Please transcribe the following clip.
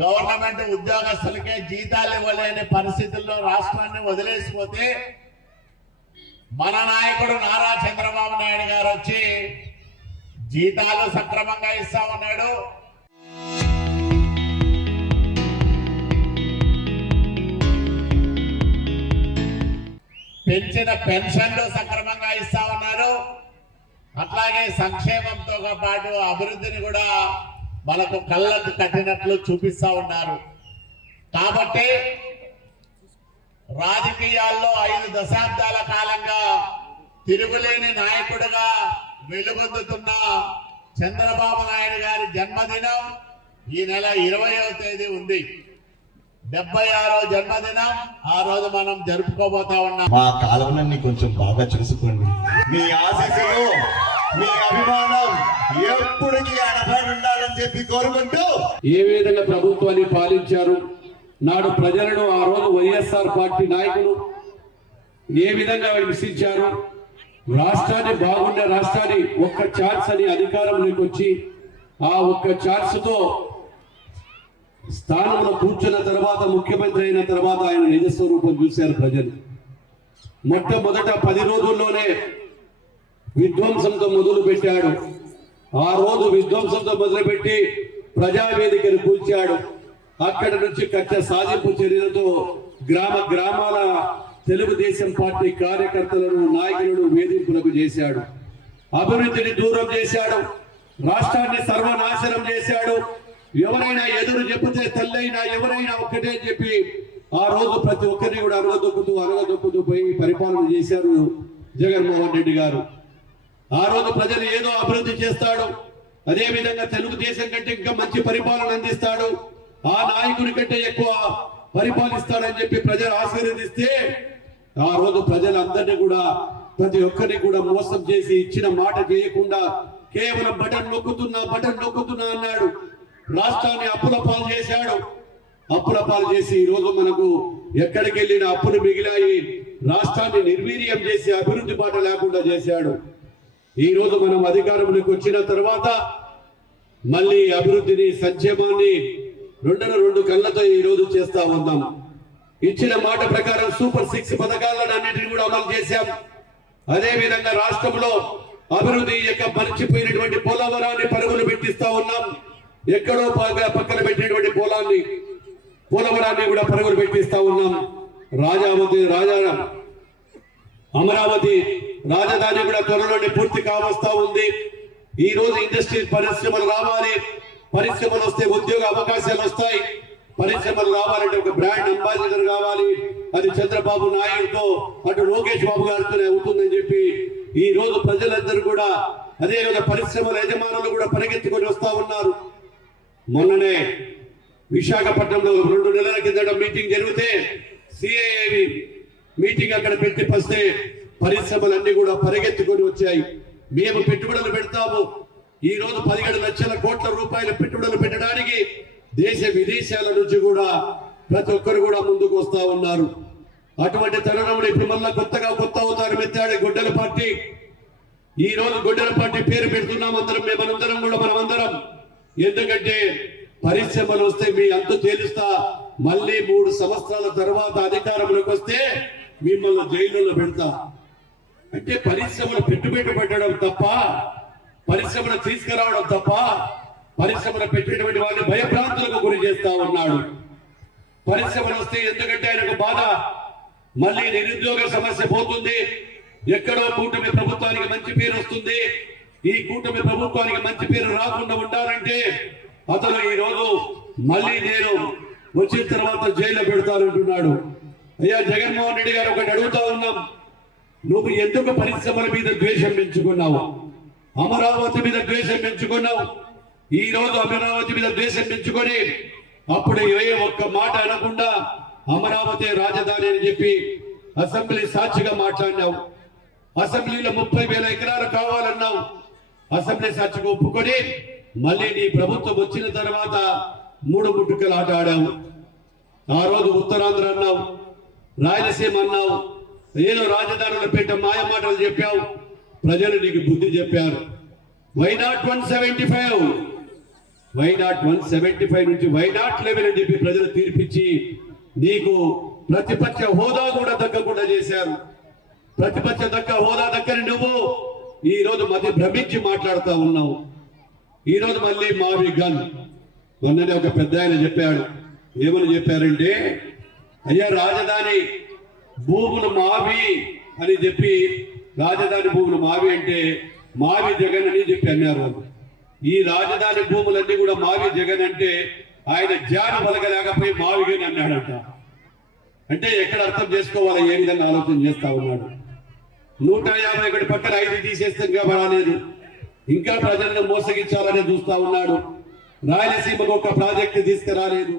Government ఉద్యోగస్తులకే జీతాలు ఇవ్వలేని పరిస్థితుల్లో రాష్ట్రాన్ని వదిలేసిపోతే మన నాయకుడు నారా చంద్రబాబు నాయుడు గారు వచ్చి జీతాలు సక్రమంగా ఇస్తా ఉన్నాడు. పెంచిన పెన్షన్లు సక్రమంగా ఇస్తా ఉన్నారు. అట్లాగే సంక్షేమంతో పాటు అభివృద్ధిని కూడా మనకు కళ్ళకు కట్టినట్లు చూపిస్తా ఉన్నారు. కాబట్టి రాజకీయాల్లో 5 దశాబ్దాల కాలంగా తిరుగులేని నాయకుడిగా వెలుగొందుతున్న చంద్రబాబు నాయుడు గారి జన్మదినం ఈ నెల 20వ తేదీ ఉంది. 76వ జన్మదినం ఆ రోజు మనం జరుపుకోబోతా ఉన్నాం. మా కాలంలో కొంచెం బాగా చూసుకోండి. మీ ఆశీస్సులు, మీ అభిమానం ఎప్పటికీ ఆనపడి ఉండాలని చెప్పి కోరుకుంటూ ఏ విధంగా ప్రభుత్వాన్ని పాలించారు, నాడు ప్రజలను ఆ రోజు వైఎస్ఆర్ పార్టీ నాయకులు ఏ విధంగా విమర్శించారు, రాష్ట్రాన్ని బాగుండే రాష్ట్రాన్ని ఒక్క ఛాన్స్ అని అధికారంలోకి వచ్చి ఆ ఒక్క ఛాన్స్ తో స్థానంలో కూర్చున్న తర్వాత ముఖ్యమంత్రి అయిన తర్వాత ఆయన నిజ స్వరూపం చూశారు ప్రజలు. మొట్టమొదట 10 రోజుల్లోనే విధ్వంసంతో మొదలు పెట్టాడు. ఆ రోజు విధ్వంసంతో మొదలుపెట్టి ప్రజావేదికను కూల్చాడు. అక్కడి నుంచి కక్ష సాధింపు చర్యలతో గ్రామాల తెలుగుదేశం పార్టీ కార్యకర్తలను, నాయకులను వేధింపులకు చేశాడు. అభివృద్ధిని దూరం చేశాడు. రాష్ట్రాన్ని సర్వనాశనం చేశాడు. ఎవరైనా ఎదురు చెబితే తల్లైనా ఎవరైనా ఒక్కటే చెప్పి ఆ రోజు ప్రతి ఒక్కరిని కూడా అనగదొక్కుతూ పోయి పరిపాలన చేశారు జగన్మోహన్ రెడ్డి గారు. ఆ రోజు ప్రజలు ఏదో అభివృద్ధి చేస్తాడు, అదే విధంగా తెలుగుదేశం కంటే ఇంకా మంచి పరిపాలన అందిస్తాడు, ఆ నాయకుని కంటే ఎక్కువ పరిపాలిస్తాడని చెప్పి ప్రజలు ఆశీర్వదిస్తే ఆ రోజు ప్రజలందరినీ కూడా ప్రతి ఒక్కరిని కూడా మోసం చేసి ఇచ్చిన మాట చేయకుండా కేవలం బటన్ నొక్కుతున్నా అన్నాడు. రాష్ట్రాన్ని అప్పుల పాలు చేశాడు. అప్పుల పాలు చేసి ఈ రోజు మనకు ఎక్కడికి వెళ్ళిన అప్పులు మిగిలాయి. రాష్ట్రాన్ని నిర్వీర్యం చేసి అభివృద్ధి బాట లేకుండా చేశాడు. ఈ రోజు మనం అధికారంలోకి వచ్చిన తర్వాత మళ్ళీ అభివృద్ధిని, సంక్షేమాన్ని 2 కళ్ళతో ఈ రోజు చేస్తా ఉన్నాం. ఇచ్చిన మాట ప్రకారం సూపర్ 6 పథకాలను అన్నింటినీ కూడా అమలు చేశాం. అదే విధంగా రాష్ట్రంలో అభివృద్ధి మర్చిపోయినటువంటి పోలవరాన్ని పరుగులు పెట్టిస్తా ఉన్నాం. ఎక్కడో పక్కన పెట్టినటువంటి పోలవరాన్ని కూడా పరుగులు పెట్టిస్తా ఉన్నాం. అమరావతి రాజధాని కూడా త్వరలోనే పూర్తి కావస్తా ఉంది. ఈ రోజు ఇండస్ట్రీ పరిశ్రమలు రావాలి. పరిశ్రమలు వస్తే ఉద్యోగ అవకాశాలు వస్తాయి. పరిశ్రమలు రావాలంటే ఒక బ్రాండ్ అంబాసిడర్ కావాలి. అది చంద్రబాబు నాయుడుతో అటు లోకేష్ బాబు గారితోనే అవుతుందని చెప్పి ఈ రోజు ప్రజలందరూ కూడా, అదే విధంగా పరిశ్రమల యజమానులు కూడా పరిగెత్తుకొని వస్తా ఉన్నారు. మొన్ననే విశాఖపట్నంలో 2 నెలల కిందట మీటింగ్ జరిగితే సిఐఏవి మీటింగ్ అక్కడ పెట్టి వస్తే పరిశ్రమలన్నీ కూడా పరిగెత్తుకొని వచ్చాయి. మేము పెట్టుబడులు పెడతాము. ఈ రోజు 17 లక్షల కోట్ల రూపాయల పెట్టుబడులు పెట్టడానికి దేశ విదేశాల నుంచి కూడా ప్రతి ఒక్కరు కూడా ముందుకు వస్తా ఉన్నారు. అటువంటి తరుణంలో ఇప్పుడు మళ్ళా కొత్త అవతారం ఎత్తాడు గొడ్డల పార్టీ. ఈ రోజు గొడ్డల పార్టీ పేరు పెడుతున్నాం మనమందరం. ఎందుకంటే పరిశ్రమలు వస్తే మీ అంతు తేలుస్తా, మళ్ళీ 3 సంవత్సరాల తర్వాత అధికారంలోకి వస్తే మిమ్మల్ని జైలులో పెడతా అంటే పరిశ్రమలు పెట్టుబడి పెట్టడం తప్ప, పరిశ్రమను తీసుకురావడం తప్ప, పరిశ్రమను పెట్టేటువంటి వాళ్ళని భయభ్రాంతులకు గురి చేస్తా ఉన్నాడు. పరిశ్రమలు వస్తే ఎందుకంటే ఆయనకు బాధ, మళ్ళీ నిరుద్యోగ సమస్య పోతుంది. ఎక్కడో కూటమి ప్రభుత్వానికి మంచి పేరు వస్తుంది. ఈ కూటమి ప్రభుత్వానికి మంచి పేరు రాకుండా ఉండాలంటే అతను ఈ రోజు మళ్ళీ నేను వచ్చిన తర్వాత జైల్లో పెడతానంటున్నాడు. అయ్యా జగన్మోహన్ రెడ్డి గారు ఒకటి అడుగుతా ఉన్నాం, నువ్వు ఎందుకు పరిశ్రమల మీద ద్వేషం పెంచుకున్నావు? అమరావతి మీద ద్వేషం పెంచుకున్నావు. ఈ రోజు అమరావతి మీద ద్వేషం పెంచుకొని అప్పుడు ఒక్క మాట అనకుండా అమరావతి రాజధాని అని చెప్పి అసెంబ్లీ సాక్షిగా మాట్లాడినావు. అసెంబ్లీలో 30,000 ఎకరాలు కావాలన్నావు. అసెంబ్లీ సాక్షిగా ఒప్పుకొని మళ్ళీ నీ ప్రభుత్వం వచ్చిన తర్వాత 3 ముట్టుకలు ఆట ఆడావు. ఆ రోజు ఉత్తరాంధ్ర అన్నావు, రాయలసీమ అన్నావు, ఏదో రాజధానుల పేట మాయ మాటలు చెప్పావు. ప్రజలు నీకు బుద్ధి చెప్పారు. Why not 175? వైనాట్ 175 నుంచి వైనాట్ 11 అని చెప్పి ప్రజలు తీర్పిచ్చి నీకు ప్రతిపక్ష హోదా కూడా దక్కకుండా చేశారు. ప్రతిపక్ష హోదా దక్కని నువ్వు ఈ రోజు మధ్య భ్రమించి మాట్లాడుతూ ఉన్నావు. ఈ రోజు మళ్ళీ మావి గన్. మొన్ననే ఒక పెద్ద ఆయన చెప్పాడు. ఏమని చెప్పారంటే, అయ్యా రాజధాని భూములు మావి అని చెప్పి, రాజధాని భూములు మావి అంటే మావి జగన్ అని చెప్పి అన్నారు వాళ్ళు. ఈ రాజధాని భూములన్నీ కూడా మావి జగన్ అంటే ఆయన జాను పలకలేకపోయి మావిగని అన్నాడంట. అంటే ఎక్కడ అర్థం చేసుకోవాలి, ఏ విధంగా ఆలోచన చేస్తా ఉన్నాడు. 151 పక్కన 5 తీసేస్తే ఇంకా పడలేదు, ఇంకా ప్రజలను మోసగించాలని చూస్తా ఉన్నాడు. రాయలసీమకు ఒక ప్రాజెక్టు తీసుకురాలేదు.